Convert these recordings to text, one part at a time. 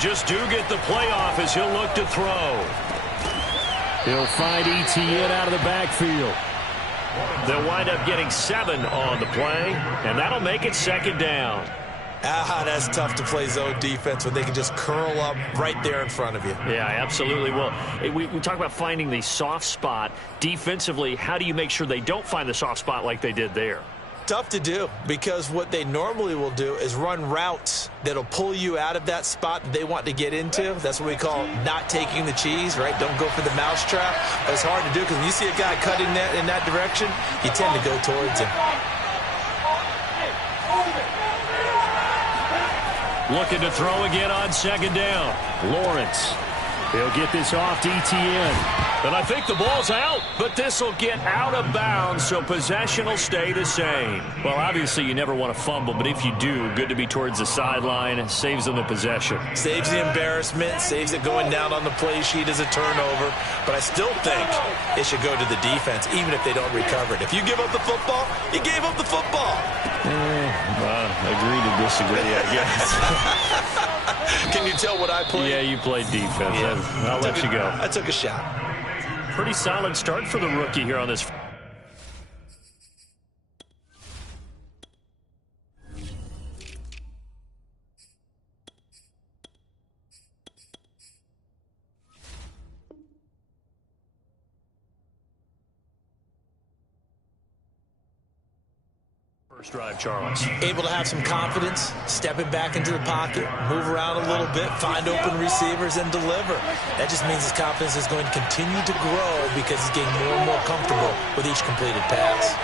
just do get the playoff as he'll look to throw. He'll find ETN out of the backfield. They'll wind up getting 7 on the play, and that'll make it 2nd down. That's tough to play zone defense when they can just curl up right there in front of you. Yeah, absolutely. Well, we talk about finding the soft spot. Defensively, how do you make sure they don't find the soft spot like they did there? Tough to do, because what they normally will do is run routes that'll pull you out of that spot that they want to get into. That's what we call not taking the cheese, right? Don't go for the mousetrap. That's hard to do, because when you see a guy cutting in that direction, you tend to go towards him. Looking to throw again on 2nd down. Lawrence. He'll get this off to ETN. And I think the ball's out, but this will get out of bounds, so possession will stay the same. Well, obviously you never want to fumble, but if you do, good to be towards the sideline. Saves them the possession. Saves the embarrassment, saves it going down on the play sheet as a turnover. But I still think it should go to the defense, even if they don't recover it. If you give up the football, you gave up the football. Agree to disagree, I guess. Can you tell what I played? Yeah, you played defense. Yeah. I'll let you go. I took a shot. Pretty solid start for the rookie here on this. First drive, Charles. Able to have some confidence, stepping back into the pocket, move around a little bit, find open receivers, and deliver. That just means his confidence is going to continue to grow because he's getting more and more comfortable with each completed pass.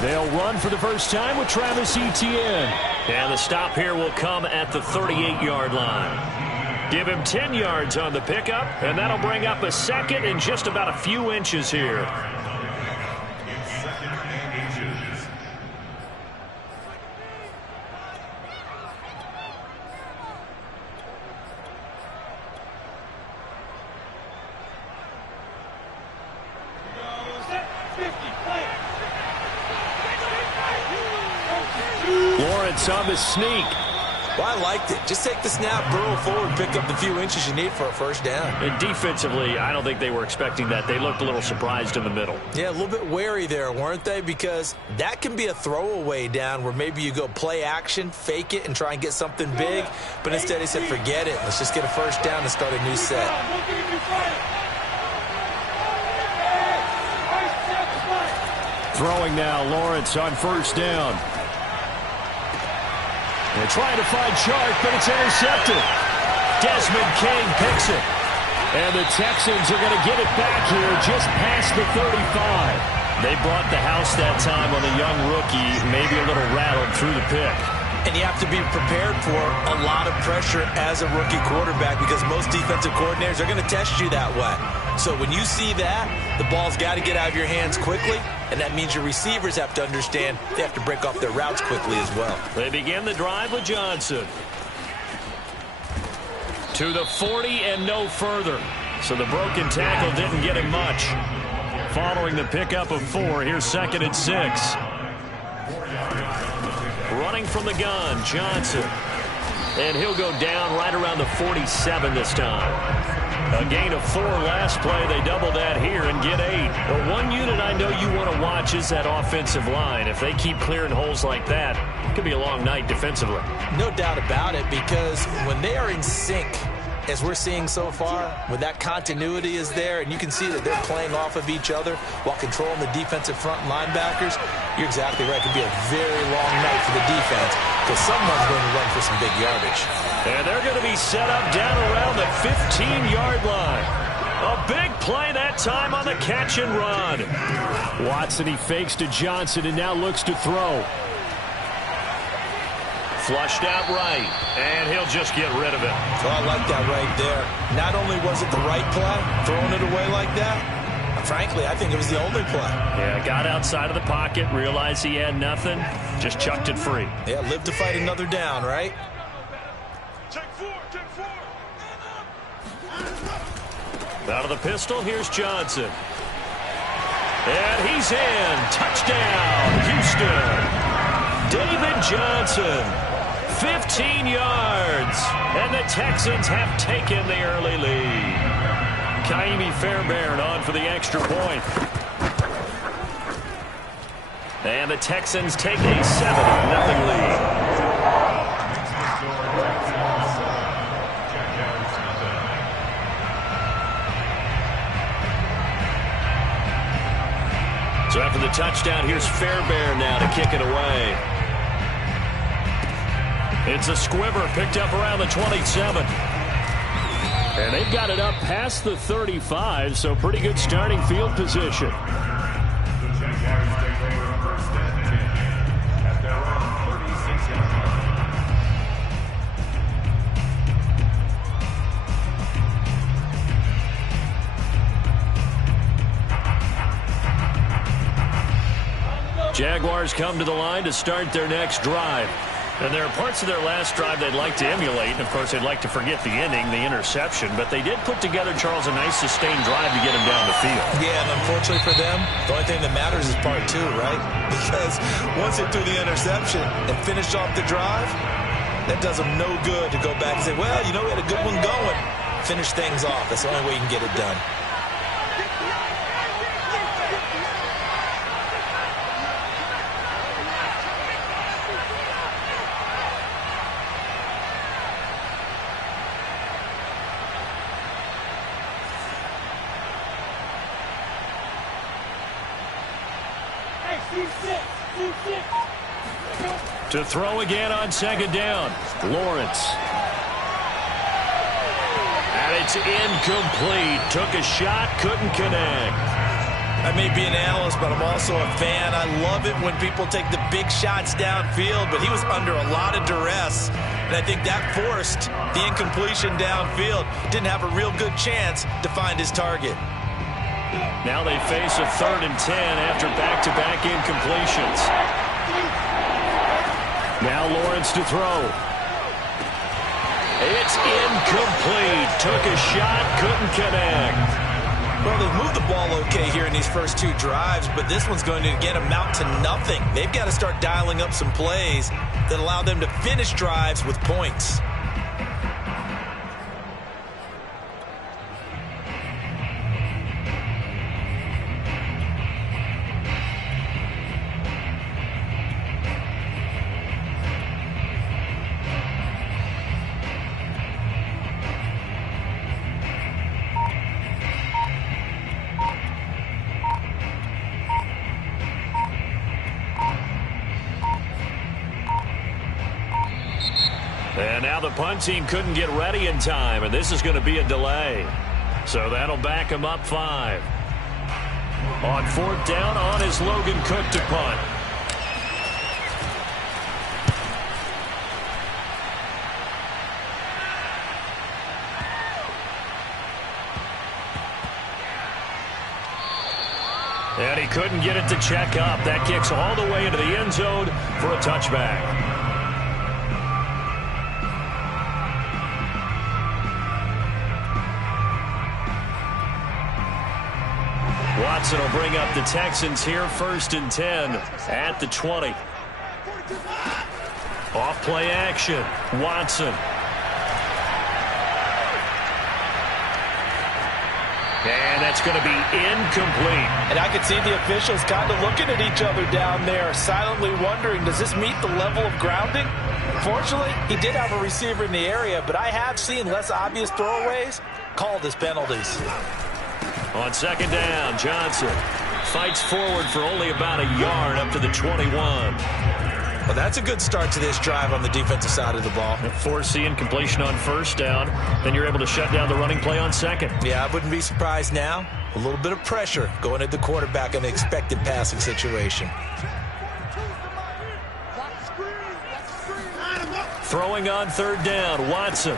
They'll run for the first time with Travis Etienne. And the stop here will come at the 38-yard line. Give him 10 yards on the pickup, and that'll bring up a 2nd and just about a few inches here. Lawrence on the sneak. Well, I liked it. Just take the snap, burrow forward, pick up the few inches you need for a first down. And defensively, I don't think they were expecting that. They looked a little surprised in the middle. Yeah, a little bit wary there, weren't they? Because that can be a throwaway down where maybe you go play action, fake it, and try and get something big. But instead he said, forget it. Let's just get a first down and start a new set. Throwing now, Lawrence on first down. They're trying to find Chark, but it's intercepted. Desmond King picks it. And the Texans are going to get it back here just past the 35. They brought the house that time on the young rookie, maybe a little rattled through the pick. And you have to be prepared for a lot of pressure as a rookie quarterback because most defensive coordinators are going to test you that way. So when you see that, the ball's got to get out of your hands quickly, and that means your receivers have to understand they have to break off their routes quickly as well. They begin the drive with Johnson. To the 40 and no further. So the broken tackle didn't get him much. Following the pickup of 4, here's 2nd and 6. Running from the gun, Johnson. And he'll go down right around the 47 this time. A gain of 4 last play. They double that here and get 8. But one unit I know you want to watch is that offensive line. If they keep clearing holes like that, it could be a long night defensively. No doubt about it, because when they are in sync, as we're seeing so far, when that continuity is there and you can see that they're playing off of each other while controlling the defensive front linebackers, you're exactly right. It could be a very long night for the defense because someone's going to run for some big yardage. And they're going to be set up down around the 15-yard line. A big play that time on the catch and run. Watson, he fakes to Johnson and now looks to throw. Flushed out right, and he'll just get rid of it. So I like that right there. Not only was it the right play, throwing it away like that, frankly, I think it was the only play. Yeah, got outside of the pocket, realized he had nothing, just chucked it free. Yeah, live to fight another down, right? Take 4, take 4. Out of the pistol, here's Johnson. And he's in. Touchdown, Houston. David Johnson, 15 yards. And the Texans have taken the early lead. Kaimi Fairbairn on for the extra point. And the Texans take a 7-0 lead. So after the touchdown, here's Fairbairn now to kick it away. It's a squibber picked up around the 27. And they've got it up past the 35, so pretty good starting field position. Jaguars come to the line to start their next drive. And there are parts of their last drive they'd like to emulate. And, of course, they'd like to forget the ending, the interception. But they did put together, Charles, a nice sustained drive to get him down the field. Yeah, and unfortunately for them, the only thing that matters is part two, right? Because once they threw the interception and finished off the drive, that does them no good to go back and say, well, you know, we had a good one going. Finish things off. That's the only way you can get it done. To throw again on second down, Lawrence. And it's incomplete. Took a shot, couldn't connect. I may be an analyst, but I'm also a fan. I love it when people take the big shots downfield, but he was under a lot of duress, and I think that forced the incompletion downfield. Didn't have a real good chance to find his target. Now they face a 3rd and 10 after back-to-back incompletions. Now Lawrence to throw. It's incomplete. Took a shot, couldn't connect. Well, they've moved the ball okay here in these first two drives, but this one's going to again amount to nothing. They've got to start dialing up some plays that allow them to finish drives with points. And now the punt team couldn't get ready in time, and this is going to be a delay. So that'll back him up 5. On 4th down, on is Logan Cook to punt. And he couldn't get it to check up. That kicks all the way into the end zone for a touchback. Watson will bring up the Texans here, 1st and 10 at the 20. Off play action, Watson. And that's going to be incomplete. And I can see the officials kind of looking at each other down there, silently wondering, does this meet the level of grounding? Fortunately, he did have a receiver in the area, but I have seen less obvious throwaways called as penalties. On 2nd down, Johnson fights forward for only about a yard up to the 21. Well, that's a good start to this drive on the defensive side of the ball. Force the incompletion on 1st down, then you're able to shut down the running play on 2nd. Yeah, I wouldn't be surprised now. A little bit of pressure going at the quarterback in an expected passing situation. Throwing on 3rd down, Watson.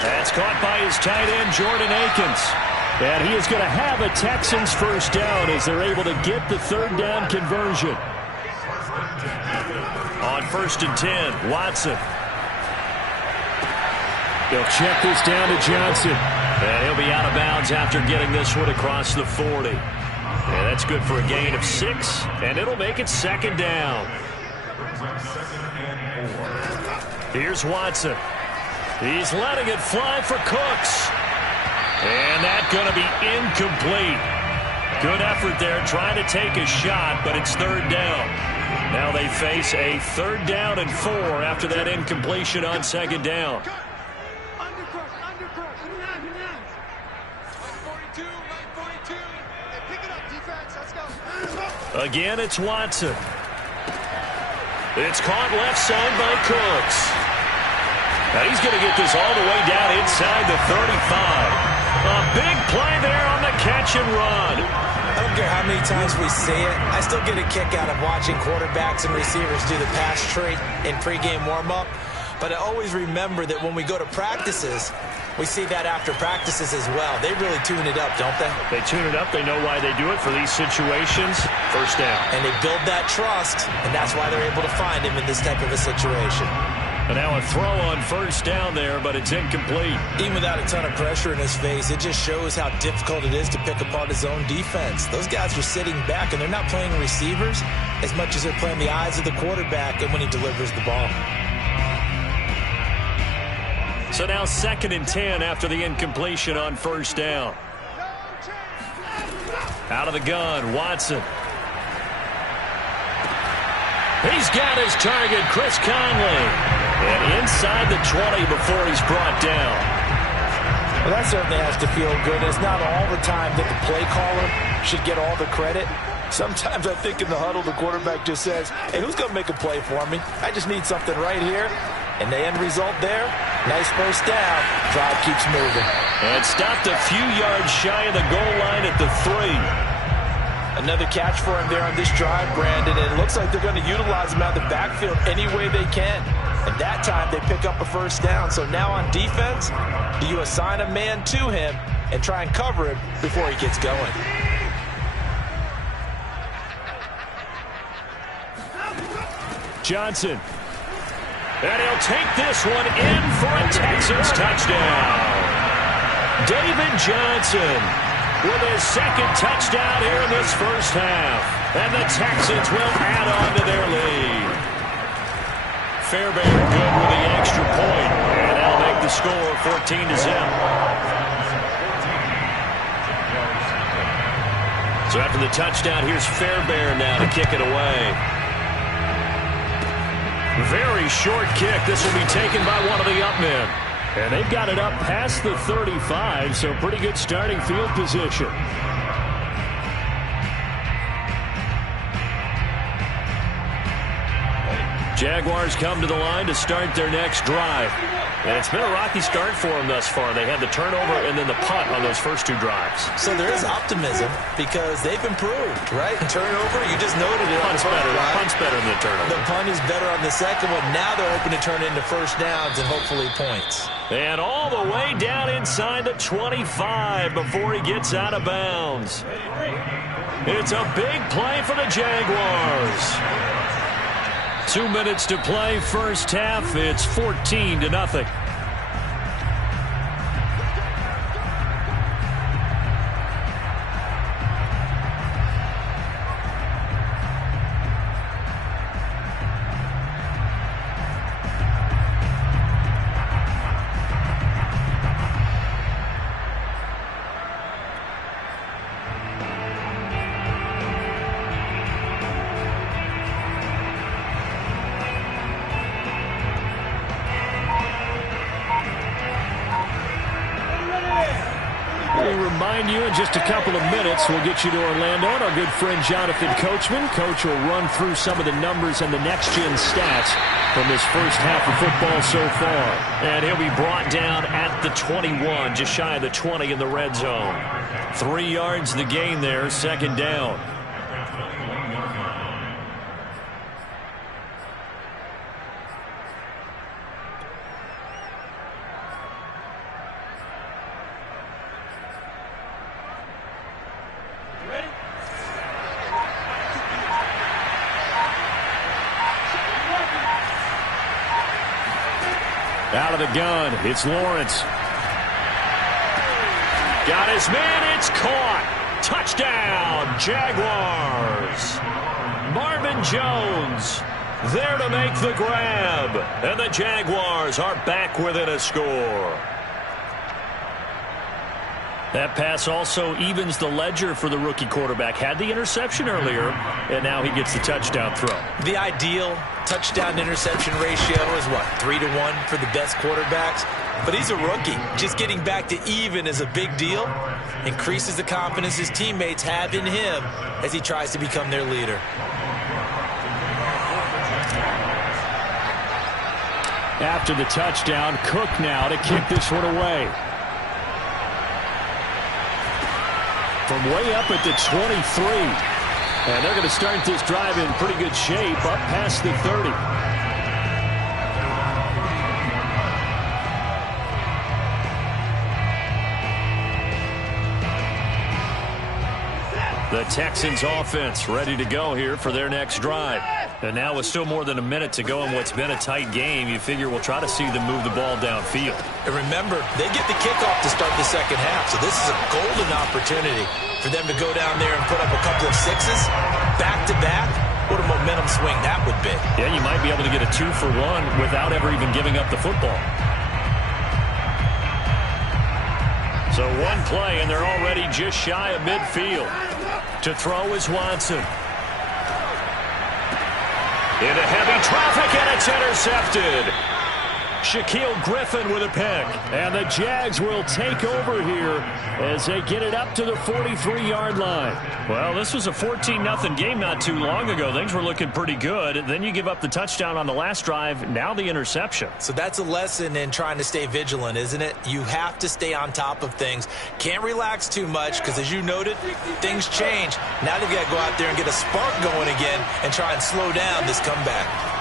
That's caught by his tight end, Jordan Akins. And he is going to have a Texans 1st down as they're able to get the 3rd down conversion. On 1st and 10, Watson. They'll check this down to Johnson. And he'll be out of bounds after getting this one across the 40. And that's good for a gain of 6, and it'll make it 2nd down. Here's Watson. He's letting it fly for Cooks. And that's going to be incomplete. Good effort there trying to take a shot, but it's 3rd down. Now they face a 3rd down and 4 after that incompletion on 2nd down. Again, it's Watson. It's caught left side by Cooks. Now he's going to get this all the way down inside the 35. A big play there on the catch and run. I don't care how many times we see it. I still get a kick out of watching quarterbacks and receivers do the pass tree in pregame warm-up. But I always remember that when we go to practices, we see that after practices as well. They really tune it up, don't they? They tune it up. They know why they do it for these situations. 1st down. And they build that trust, and that's why they're able to find him in this type of a situation. And now a throw on 1st down there, but it's incomplete. Even without a ton of pressure in his face, it just shows how difficult it is to pick apart his own defense. Those guys are sitting back, and they're not playing receivers as much as they're playing the eyes of the quarterback and when he delivers the ball. So now 2nd and 10 after the incompletion on 1st down. Out of the gun, Watson. He's got his target, Chris Conley. And inside the 20 before he's brought down. Well, that certainly has to feel good. It's not all the time that the play caller should get all the credit. Sometimes I think in the huddle, the quarterback just says, hey, who's going to make a play for me? I just need something right here. And the end result there, nice 1st down. Drive keeps moving. And stopped a few yards shy of the goal line at the 3. Another catch for him there on this drive, Brandon. And it looks like they're going to utilize him out of the backfield any way they can. And that time they pick up a 1st down. So now on defense, do you assign a man to him and try and cover him before he gets going? Johnson. And he'll take this one in for a Texans touchdown. David Johnson with his 2nd touchdown here in this 1st half. And the Texans will add on to their lead. Fairbairn good with the extra point. And they'll make the score 14-0. So after the touchdown, here's Fairbairn now to kick it away. Very short kick. This will be taken by one of the up men. And they've got it up past the 35, so pretty good starting field position. Jaguars come to the line to start their next drive. And it's been a rocky start for them thus far. They had the turnover and then the punt on those first 2 drives. So there is optimism because they've improved, right? Turnover, you just noted it. Punt's better. Punt's better than the turnover. The punt is better on the 2nd one. Now they're hoping to turn it into 1st downs and hopefully points. And all the way down inside the 25 before he gets out of bounds. It's a big play for the Jaguars. 2 minutes to play, 1st half. It's 14-0. Remind you in just a couple of minutes, we'll get you to Orlando and our good friend Jonathan Coachman. Coach will run through some of the numbers and the next-gen stats from this 1st half of football so far. And he'll be brought down at the 21, just shy of the 20 in the red zone. 3 yards the gain there, 2nd down. Out of the gun, it's Lawrence. Got his man, it's caught. Touchdown, Jaguars. Marvin Jones there to make the grab. And the Jaguars are back within a score. That pass also evens the ledger for the rookie quarterback. Had the interception earlier, and now he gets the touchdown throw. The ideal touchdown-interception ratio is what, 3-to-1 for the best quarterbacks? But he's a rookie. Just getting back to even is a big deal. Increases the confidence his teammates have in him as he tries to become their leader. After the touchdown, Cook now to kick this one away. From way up at the 23. And they're going to start this drive in pretty good shape up past the 30. The Texans offense ready to go here for their next drive. And now with still more than a minute to go in what's been a tight game, you figure we'll try to see them move the ball downfield. And remember, they get the kickoff to start the second half, so this is a golden opportunity for them to go down there and put up a couple of sixes back-to-back. What a momentum swing that would be. Yeah, you might be able to get a 2-for-1 without ever even giving up the football. So one play, and they're already just shy of midfield. To throw is Watson. Into heavy traffic, and it's intercepted. Shaquille Griffin with a pick. And the Jags will take over here as they get it up to the 43-yard line. Well, this was a 14-0 game not too long ago. Things were looking pretty good. Then you give up the touchdown on the last drive. Now the interception. So that's a lesson in trying to stay vigilant, isn't it? You have to stay on top of things. Can't relax too much because, as you noted, things change. Now they've got to go out there and get a spark going again and try and slow down this comeback.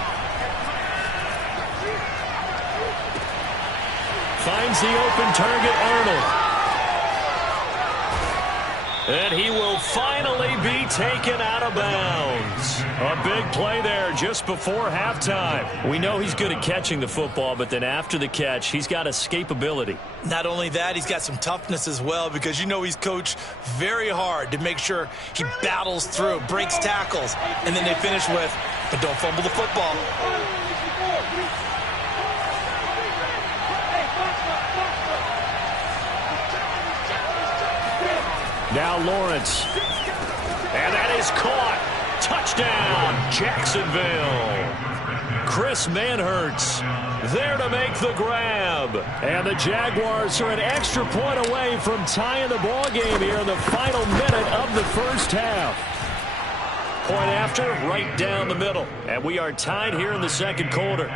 Finds the open target, Arnold. And he will finally be taken out of bounds. A big play there just before halftime. We know he's good at catching the football, but then after the catch, he's got escapability. Not only that, he's got some toughness as well, because you know he's coached very hard to make sure he battles through, breaks tackles, and then they finish with, but don't fumble the football. Now Lawrence. And that is caught. Touchdown, Jacksonville. Chris Manhertz there to make the grab. And the Jaguars are an extra point away from tying the ball game here in the final minute of the first half. Point after, right down the middle. And we are tied here in the second quarter.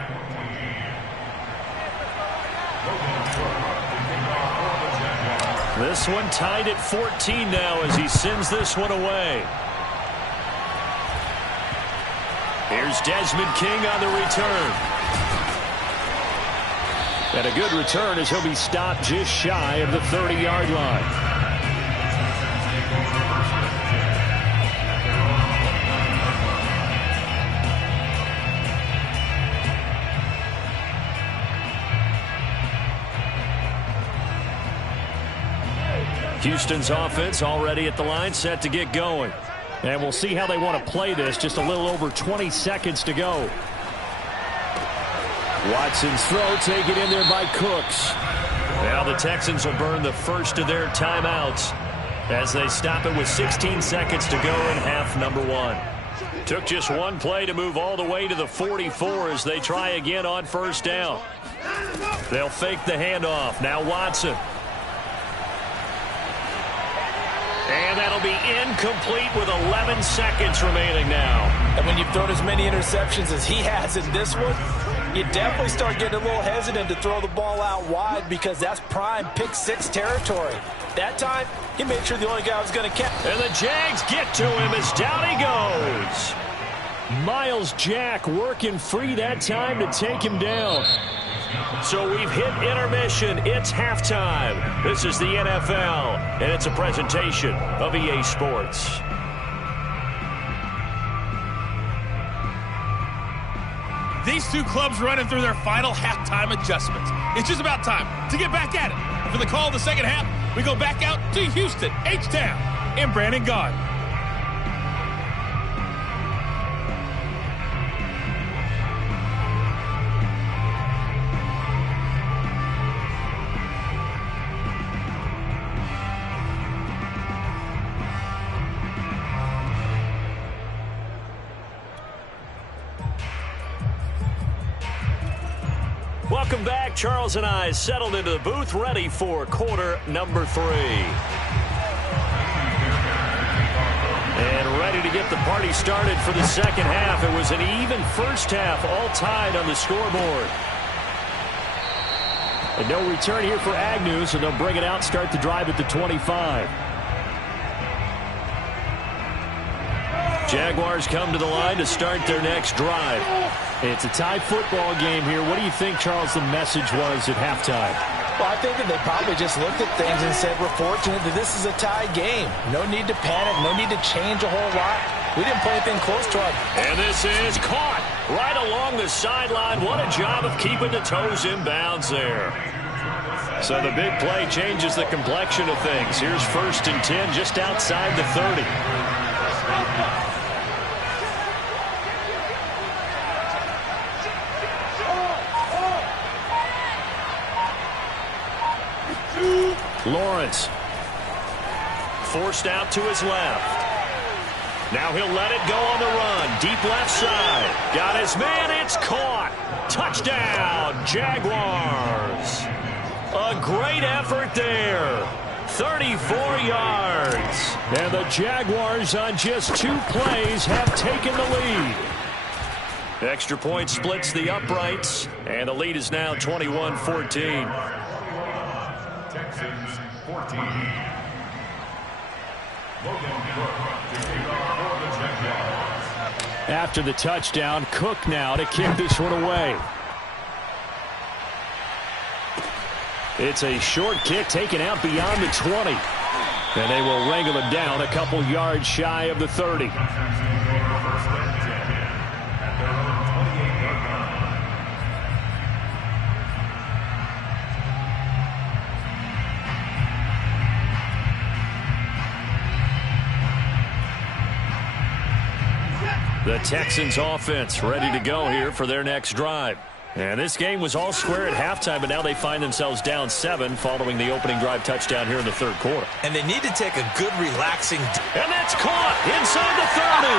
This one tied at 14 now as he sends this one away. Here's Desmond King on the return. And a good return as he'll be stopped just shy of the 30-yard line. Houston's offense already at the line, set to get going. And we'll see how they want to play this. Just a little over 20 seconds to go. Watson's throw taken in there by Cooks. Now the Texans will burn the first of their timeouts as they stop it with 16 seconds to go in half number one. Took just one play to move all the way to the 44 as they try again on first down. They'll fake the handoff. Now Watson. And that'll be incomplete with 11 seconds remaining now. And when you've thrown as many interceptions as he has in this one, you definitely start getting a little hesitant to throw the ball out wide because that's prime pick six territory. That time, he made sure the only guy was going to catch. And the Jags get to him as down he goes. Miles Jack working free that time to take him down. So we've hit intermission. It's halftime. This is the NFL, and it's a presentation of EA Sports. These two clubs running through their final halftime adjustments. It's just about time to get back at it. For the call of the second half, we go back out to Houston, H-Town. and Brandon Gahn. Welcome back. Charles and I settled into the booth, ready for quarter number 3. And ready to get the party started for the second half. It was an even first half, all tied on the scoreboard. And no return here for Agnew, so they'll bring it out, start the drive at the 25. Jaguars come to the line to start their next drive. It's a tie football game here. What do you think, Charles, the message was at halftime? Well, I think that they probably just looked at things and said, we're fortunate that this is a tie game. No need to panic. No need to change a whole lot. We didn't play anything close to our... And this is caught right along the sideline. What a job of keeping the toes in bounds there. So the big play changes the complexion of things. Here's 1st and 10 just outside the 30. Lawrence forced out to his left. Now he'll let it go on the run. Deep left side. Got his man. It's caught. Touchdown, Jaguars. A great effort there. 34 yards. And the Jaguars on just 2 plays have taken the lead. Extra point splits the uprights. And the lead is now 21-14. Texans 14. After the touchdown, Cook now to kick this one away. It's a short kick taken out beyond the 20. And they will wrangle it down a couple yards shy of the 30. The Texans offense ready to go here for their next drive. And this game was all square at halftime, but now they find themselves down 7 following the opening drive touchdown here in the 3rd quarter. And they need to take a good, relaxing... And that's caught inside the 30.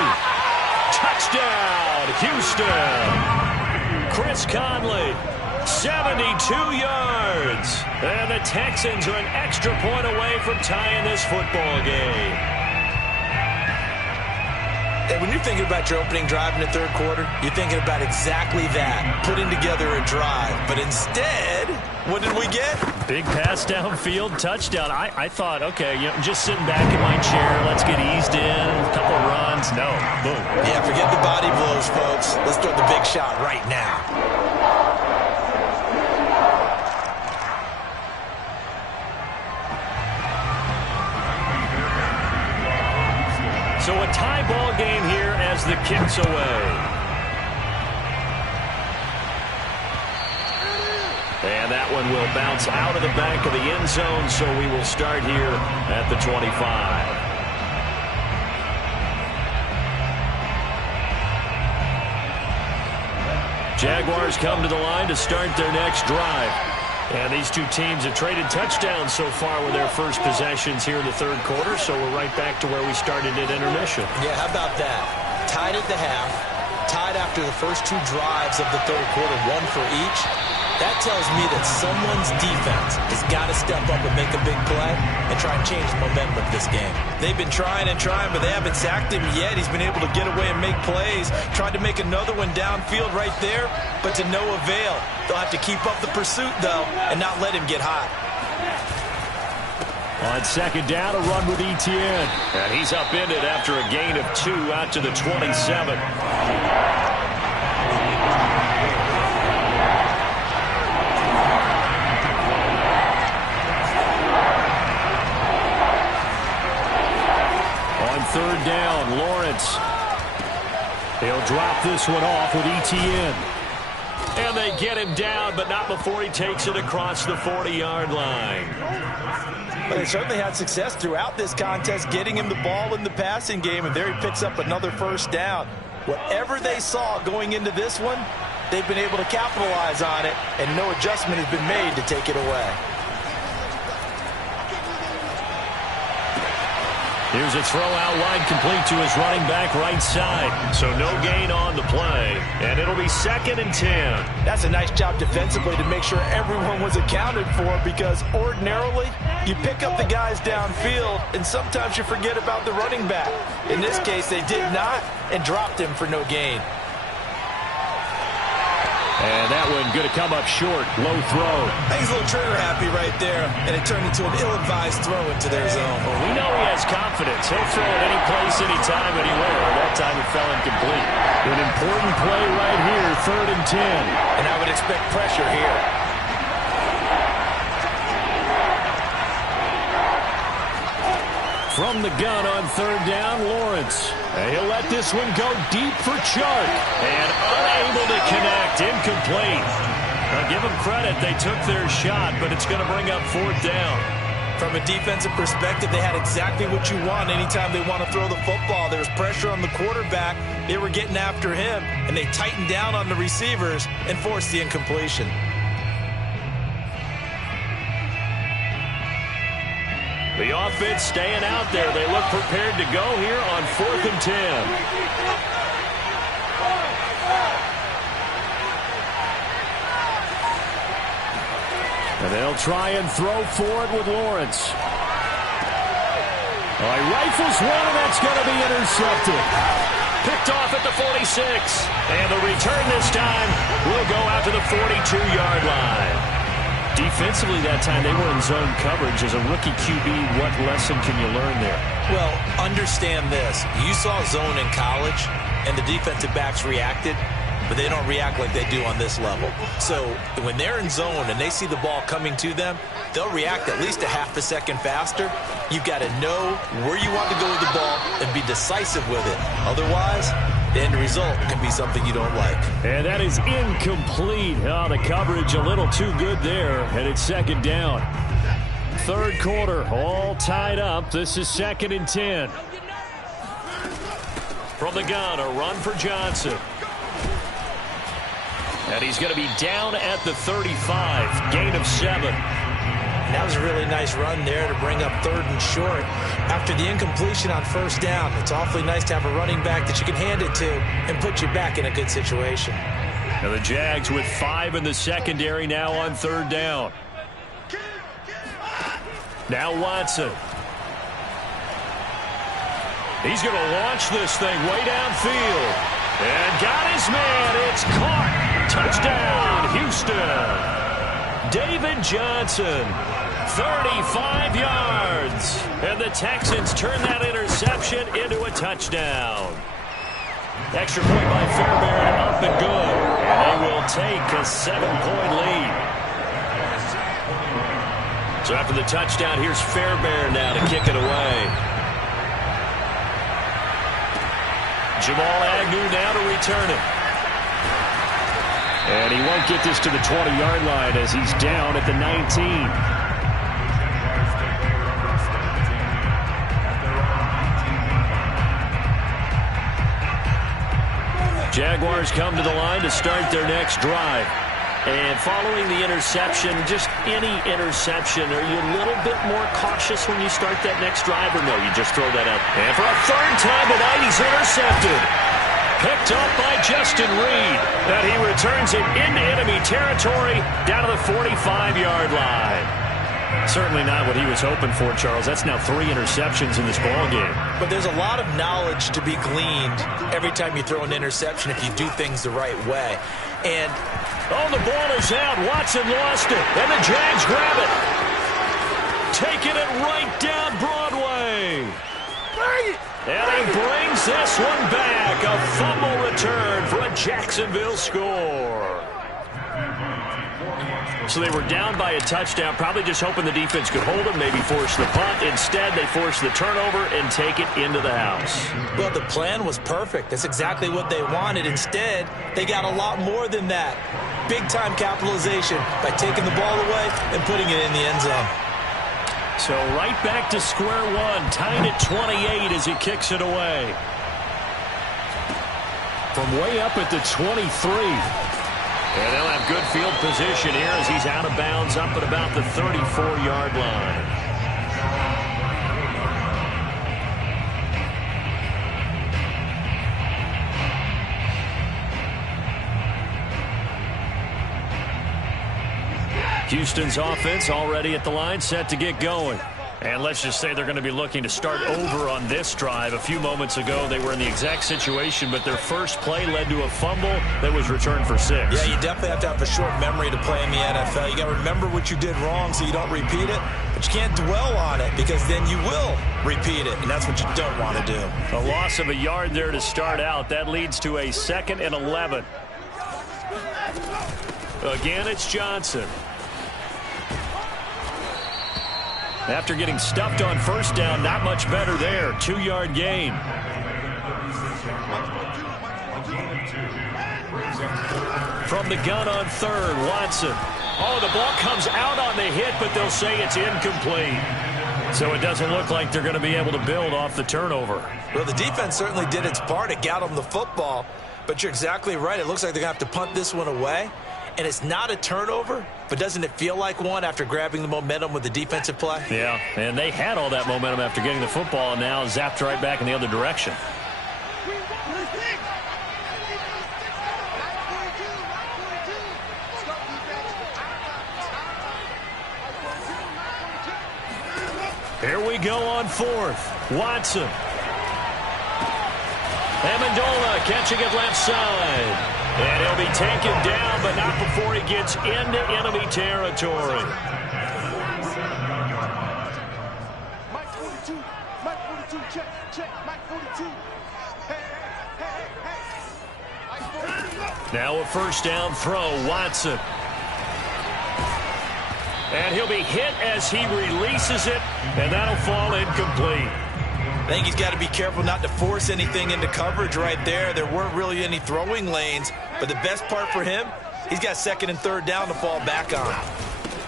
Touchdown, Houston. Chris Conley, 72 yards. And the Texans are an extra point away from tying this football game. And when you're thinking about your opening drive in the 3rd quarter, you're thinking about exactly that, putting together a drive. But instead, what did we get? Big pass downfield, touchdown. I thought, okay, just sitting back in my chair, let's get eased in, a couple runs. No, boom. Yeah, forget the body blows, folks. Let's throw the big shot right now. So a tie ball game here as the kick's away. And that one will bounce out of the back of the end zone, so we will start here at the 25. Jaguars come to the line to start their next drive. And these two teams have traded touchdowns so far with their first possessions here in the 3rd quarter, so we're right back to where we started at intermission. Yeah, how about that? Tied at the half, tied after the first 2 drives of the 3rd quarter, 1 for each. That tells me that someone's defense has got to step up and make a big play and try and change the momentum of this game. They've been trying and trying, but they haven't sacked him yet. He's been able to get away and make plays. Tried to make another one downfield right there, but to no avail. They'll have to keep up the pursuit, though, and not let him get hot. On 2nd down, a run with Etienne. And he's upended after a gain of 2 out to the 27. On 3rd down, Lawrence. He'll drop this one off with Etienne. And they get him down, but not before he takes it across the 40-yard line. But they certainly had success throughout this contest, getting him the ball in the passing game, and there he picks up another first down. Whatever they saw going into this one, they've been able to capitalize on it, and no adjustment has been made to take it away. Here's a throw out wide, complete to his running back right side. So no gain on the play, and it'll be 2nd and 10. That's a nice job defensively to make sure everyone was accounted for, because ordinarily you pick up the guys downfield and sometimes you forget about the running back. In this case, they did not and dropped him for no gain. And that one going to come up short. Low throw. He's a little trigger happy right there, and it turned into an ill-advised throw into their zone. Well, we know he has confidence. He'll throw it any place, anytime, anywhere. That time it fell incomplete. An important play right here, 3rd and 10. And I would expect pressure here. From the gun on 3rd down, Lawrence. And he'll let this one go deep for Chark. And unable to connect, incomplete. Now give them credit, they took their shot, but it's going to bring up 4th down. From a defensive perspective, they had exactly what you want anytime they want to throw the football. There was pressure on the quarterback. They were getting after him, and they tightened down on the receivers and forced the incompletion. The offense staying out there. They look prepared to go here on 4th and 10. And they'll try and throw for it with Lawrence. All right, rifles one, and that's going to be intercepted. Picked off at the 46. And the return this time will go out to the 42-yard line. Defensively that time, they were in zone coverage. As a rookie QB, what lesson can you learn there? Well, understand this. You saw zone in college, and the defensive backs reacted, but they don't react like they do on this level. So when they're in zone and they see the ball coming to them, they'll react at least a half a second faster. You've got to know where you want to go with the ball and be decisive with it. Otherwise, the end result can be something you don't like. And that is incomplete. Oh, the coverage a little too good there, and it's 2nd down. 3rd quarter, all tied up. This is 2nd and 10. From the gun, a run for Johnson. And he's going to be down at the 35, gain of 7. That was a really nice run there to bring up 3rd and short. After the incompletion on 1st down, it's awfully nice to have a running back that you can hand it to and put you back in a good situation. Now the Jags with 5 in the secondary now on 3rd down. Now Watson. He's going to launch this thing way downfield. And got his man. It's caught. Touchdown, Houston. David Johnson, 35 yards. And the Texans turn that interception into a touchdown. Extra point by Fairbairn, up and good. And they will take a 7-point lead. So after the touchdown, here's Fairbairn now to kick it away. Jamal Agnew now to return it. And he won't get this to the 20-yard line as he's down at the 19. Jaguars come to the line to start their next drive. And following the interception, just any interception, are you a little bit more cautious when you start that next drive, or no, you just throw that out? And for a 3rd time tonight, he's intercepted. Picked up by Justin Reed. And he returns it into enemy territory down to the 45-yard line. Certainly not what he was hoping for, Charles. That's now 3 interceptions in this ballgame. But there's a lot of knowledge to be gleaned every time you throw an interception if you do things the right way. And the ball is out. Watson lost it. And the Jags grab it. Taking it right down Broadway. And he brings this one back. A fumble return for a Jacksonville score. So they were down by a touchdown, probably just hoping the defense could hold them, maybe force the punt. Instead, they forced the turnover and take it into the house. Well, the plan was perfect. That's exactly what they wanted. Instead, they got a lot more than that. Big-time capitalization by taking the ball away and putting it in the end zone. So right back to square one, tied at 28 as he kicks it away. From way up at the 23. And they'll have good field position here as he's out of bounds up at about the 34-yard line. Houston's offense already at the line, set to get going. And let's just say they're going to be looking to start over on this drive. A few moments ago, they were in the exact situation, but their first play led to a fumble that was returned for 6. Yeah, you definitely have to have a short memory to play in the NFL. You got to remember what you did wrong so you don't repeat it, but you can't dwell on it because then you will repeat it, and that's what you don't want to do. A loss of a yard there to start out. That leads to a 2nd and 11. Again, it's Johnson. After getting stuffed on first down, not much better there. 2-yard gain. From the gun on third, Watson. Oh, the ball comes out on the hit, but they'll say it's incomplete. So it doesn't look like they're going to be able to build off the turnover. Well, the defense certainly did its part. It got them the football. But you're exactly right. It looks like they're going to have to punt this one away. And it's not a turnover, but doesn't it feel like one after grabbing the momentum with the defensive play? Yeah, and they had all that momentum after getting the football and now zapped right back in the other direction. Here we go on 4th. Watson. Amendola catching it left side. And he'll be taken down, but not before he gets into enemy territory. Mike 42, Mike 42, check, Mike 42. Hey. Now a first down throw, Watson. And he'll be hit as he releases it, and that'll fall incomplete. I think he's got to be careful not to force anything into coverage right there. There weren't really any throwing lanes, but the best part for him, he's got 2nd and 3rd down to fall back on.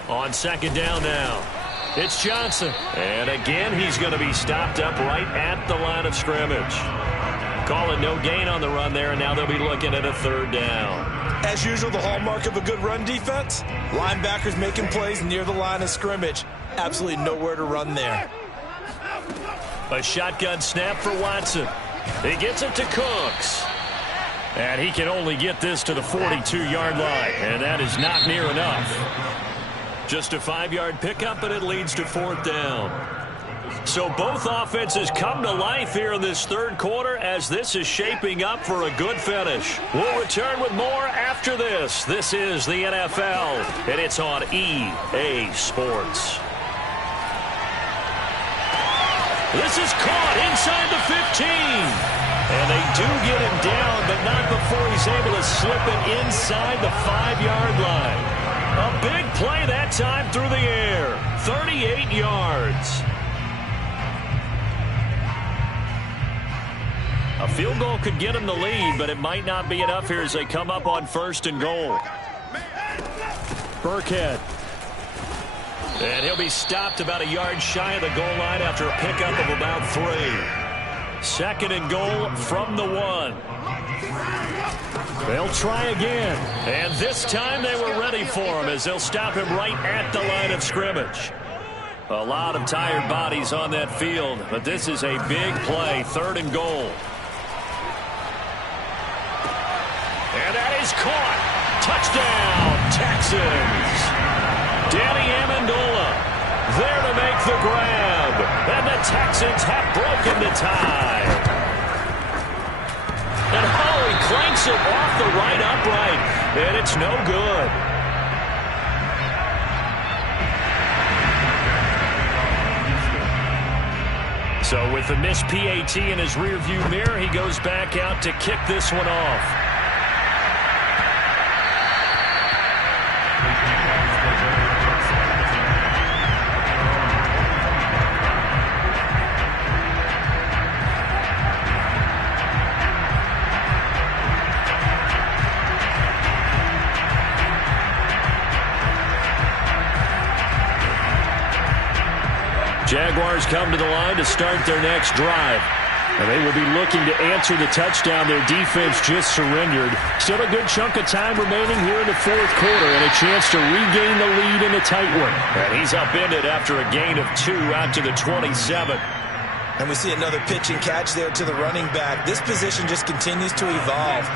On 2nd down now, it's Johnson. And again, he's going to be stopped up right at the line of scrimmage. Calling no gain on the run there, and now they'll be looking at a 3rd down. As usual, the hallmark of a good run defense, linebackers making plays near the line of scrimmage. Absolutely nowhere to run there. A shotgun snap for Watson. He gets it to Cooks. And he can only get this to the 42-yard line. And that is not near enough. Just a 5-yard pickup, and it leads to 4th down. So both offenses come to life here in this 3rd quarter as this is shaping up for a good finish. We'll return with more after this. This is the NFL, and it's on EA Sports. This is caught inside the 15. And they do get him down, but not before he's able to slip it inside the 5-yard line. A big play that time through the air. 38 yards. A field goal could get him the lead, but it might not be enough here as they come up on 1st and goal. Burkhead. And he'll be stopped about a yard shy of the goal line after a pickup of about 3. 2nd and goal from the 1. They'll try again. And this time they were ready for him as they'll stop him right at the line of scrimmage. A lot of tired bodies on that field, but this is a big play. 3rd and goal. And that is caught. Touchdown, Texans. Danny Amendola there to make the grab. And the Texans have broken the tie. And Holly clanks it off the right upright. And it's no good. So with the missed PAT in his rearview mirror, he goes back out to kick this one off. Jaguars come to the line to start their next drive. And they will be looking to answer the touchdown their defense just surrendered. Still a good chunk of time remaining here in the fourth quarter and a chance to regain the lead in a tight one. And he's upended after a gain of 2 out to the 27. And we see another pitch and catch there to the running back. This position just continues to evolve.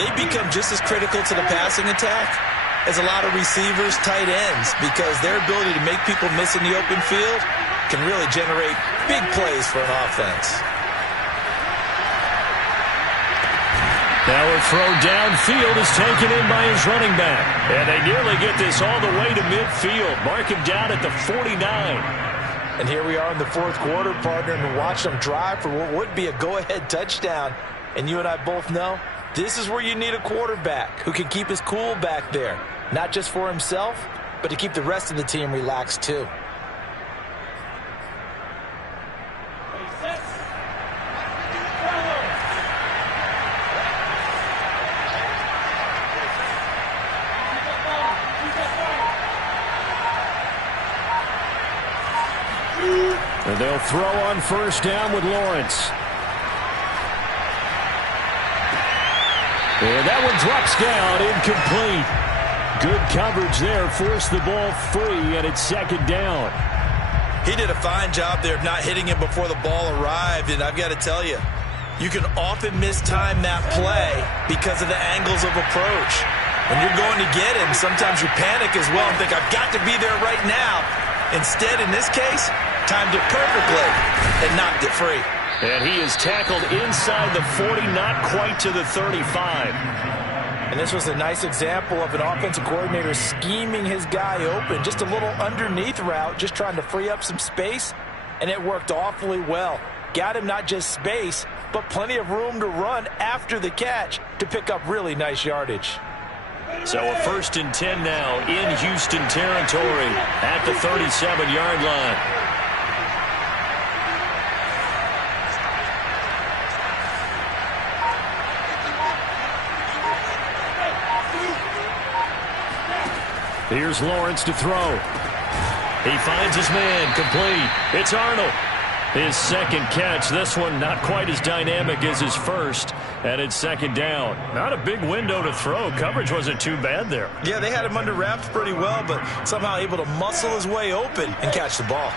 They become just as critical to the passing attack as a lot of receivers, tight ends, because their ability to make people miss in the open field can really generate big plays for an offense. Now a throw downfield is taken in by his running back. And they nearly get this all the way to midfield. Mark him down at the 49. And here we are in the fourth quarter, partner, and watch them drive for what would be a go-ahead touchdown. And you and I both know this is where you need a quarterback who can keep his cool back there. Not just for himself, but to keep the rest of the team relaxed too. And they'll throw on first down with Lawrence. And that one drops down, incomplete. Good coverage there, forced the ball free, and it's second down. He did a fine job there of not hitting him before the ball arrived, and I've got to tell you, you can often mistime that play because of the angles of approach. When you're going to get him, sometimes you panic as well and think, I've got to be there right now. Instead, in this case, timed it perfectly and knocked it free. And he is tackled inside the 40, not quite to the 35. And this was a nice example of an offensive coordinator scheming his guy open. Just a little underneath route, just trying to free up some space, and it worked awfully well. Got him not just space, but plenty of room to run after the catch to pick up really nice yardage. So a 1st and 10 now in Houston territory at the 37-yard line. Here's Lawrence to throw. He finds his man, complete. It's Arnold. His second catch. This one not quite as dynamic as his first. And it's second down. Not a big window to throw. Coverage wasn't too bad there. Yeah, they had him under wraps pretty well, but somehow able to muscle his way open and catch the ball.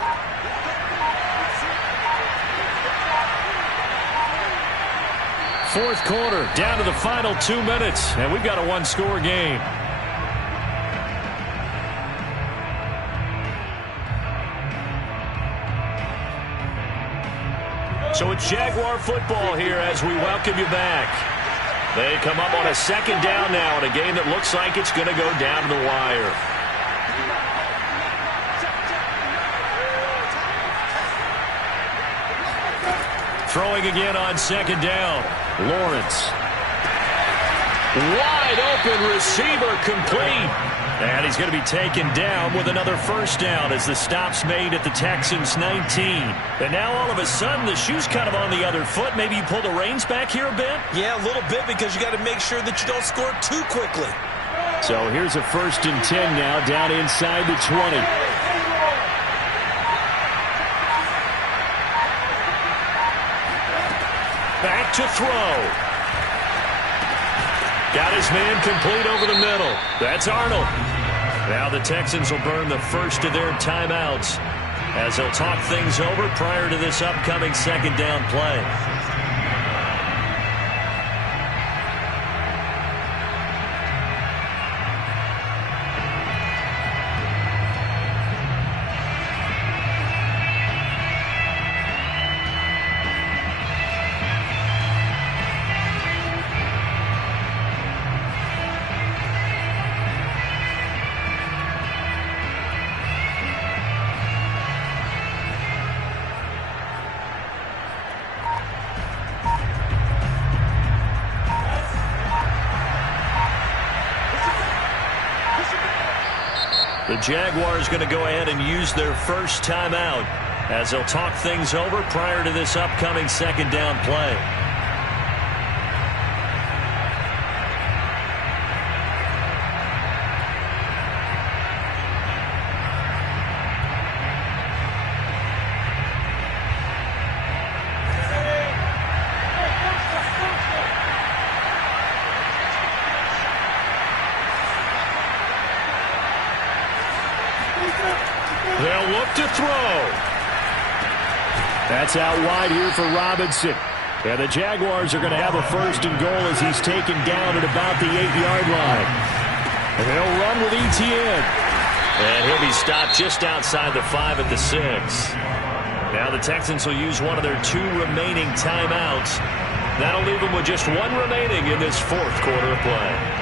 Fourth quarter, down to the final 2 minutes, and we've got a one-score game. So it's Jaguar football here as we welcome you back. They come up on a second down now in a game that looks like it's going to go down to the wire. Throwing again on second down. Lawrence. Wide open receiver, complete. And he's going to be taken down with another first down as the stop's made at the Texans' 19. And now all of a sudden the shoe's kind of on the other foot. Maybe you pull the reins back here a bit? Yeah, a little bit, because you got to make sure that you don't score too quickly. So here's a 1st and 10 now down inside the 20. Back to throw. Got his man complete over the middle. That's Arnold. Now the Texans will burn the first of their timeouts as they'll talk things over prior to this upcoming second down play. The Jaguars going to go ahead and use their first timeout as they'll talk things over prior to this upcoming second down play. They'll look to throw. That's out wide here for Robinson. And the Jaguars are going to have a first and goal as he's taken down at about the 8-yard line. And they'll run with Etienne. And he'll be stopped just outside the 5 at the 6. Now the Texans will use one of their 2 remaining timeouts. That'll leave them with just 1 remaining in this 4th quarter of play.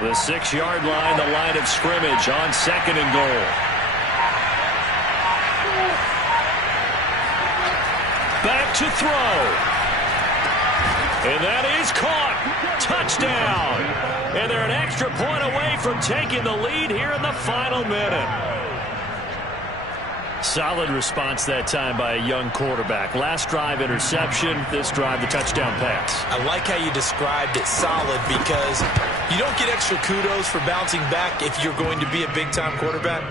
The 6-yard line, the line of scrimmage on 2nd and goal. Back to throw. And that is caught. Touchdown. And they're an extra point away from taking the lead here in the final minute. Solid response that time by a young quarterback. Last drive, interception. This drive, the touchdown pass. I like how you described it, solid, because you don't get extra kudos for bouncing back if you're going to be a big-time quarterback.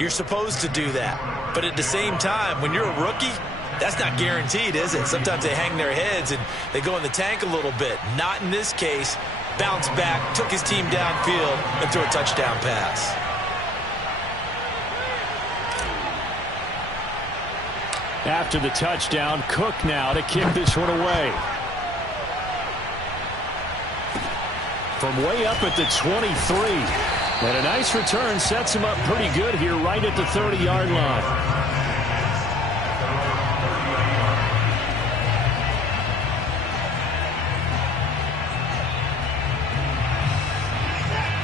You're supposed to do that. But at the same time, when you're a rookie, that's not guaranteed, is it? Sometimes they hang their heads and they go in the tank a little bit. Not in this case. Bounced back, took his team downfield, and threw a touchdown pass. After the touchdown, Cook now to kick this one away. From way up at the 23. And a nice return sets him up pretty good here right at the 30-yard line.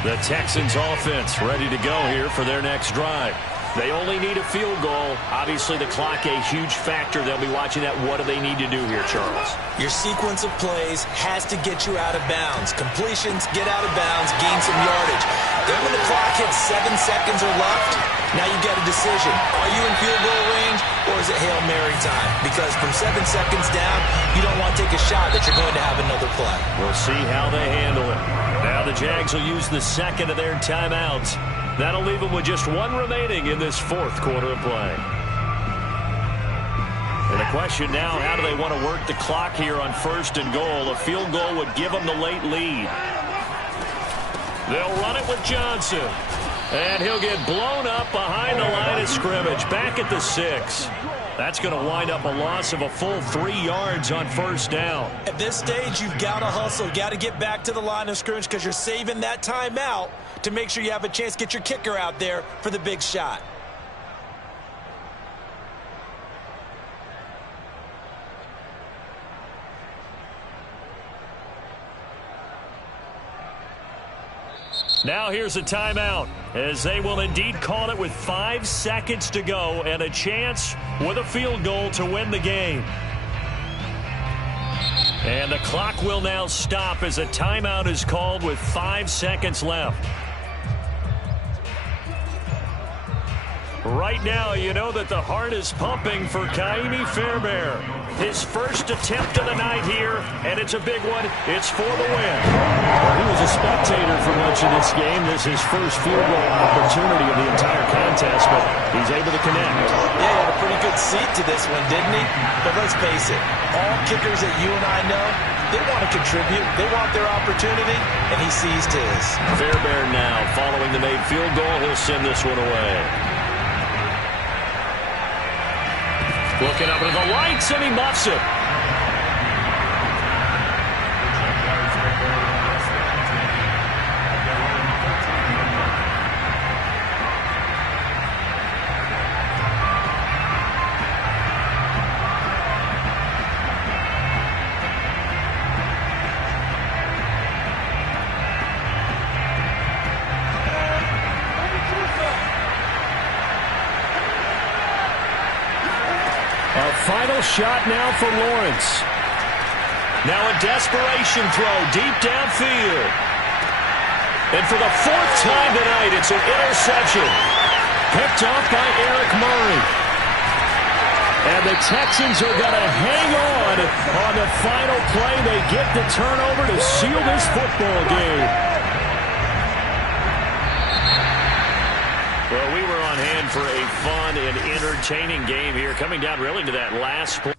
The Texans offense ready to go here for their next drive. They only need a field goal. Obviously, the clock a huge factor. They'll be watching that. What do they need to do here, Charles? Your sequence of plays has to get you out of bounds. Completions, get out of bounds, gain some yardage. Then when the clock hits 7 seconds or left, now you've got a decision. Are you in field goal range or is it Hail Mary time? Because from 7 seconds down, you don't want to take a shot that you're going to have another play. We'll see how they handle it. Now the Jags will use the second of their timeouts. That'll leave them with just 1 remaining in this 4th quarter of play. And the question now, how do they want to work the clock here on 1st and goal? A field goal would give them the late lead. They'll run it with Johnson. And he'll get blown up behind the line of scrimmage. Back at the 6. That's going to wind up a loss of a full 3 yards on 1st down. At this stage, you've got to hustle. Got to get back to the line of scrimmage because you're saving that timeout to make sure you have a chance to get your kicker out there for the big shot. Now here's a timeout, as they will indeed call it with 5 seconds to go and a chance with a field goal to win the game. And the clock will now stop as a timeout is called with 5 seconds left. Right now, you know that the heart is pumping for Kaimi Fairbairn. His first attempt of the night here, and it's a big one. It's for the win. Well, he was a spectator for much of this game. This is his first field goal opportunity of the entire contest, but he's able to connect. Yeah, he had a pretty good seat to this one, didn't he? But let's face it, all kickers that you and I know, they want to contribute. They want their opportunity, and he seized his. Fairbairn now, following the made field goal, he'll send this one away. Looking up into the lights, and he muffs it. Final shot now for Lawrence. Now a desperation throw deep downfield. And for the 4th time tonight, it's an interception. Picked off by Eric Murray. And And the Texans are going to hang on the final play. They get the turnover to seal this football game. Well, we were on hand for a fun and entertaining game here, coming down really to that last play.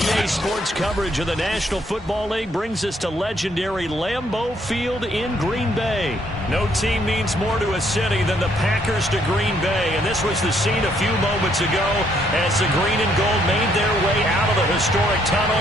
EA Sports coverage of the National Football League brings us to legendary Lambeau Field in Green Bay. No team means more to a city than the Packers to Green Bay, and this was the scene a few moments ago as the green and gold made their way out of the historic tunnel.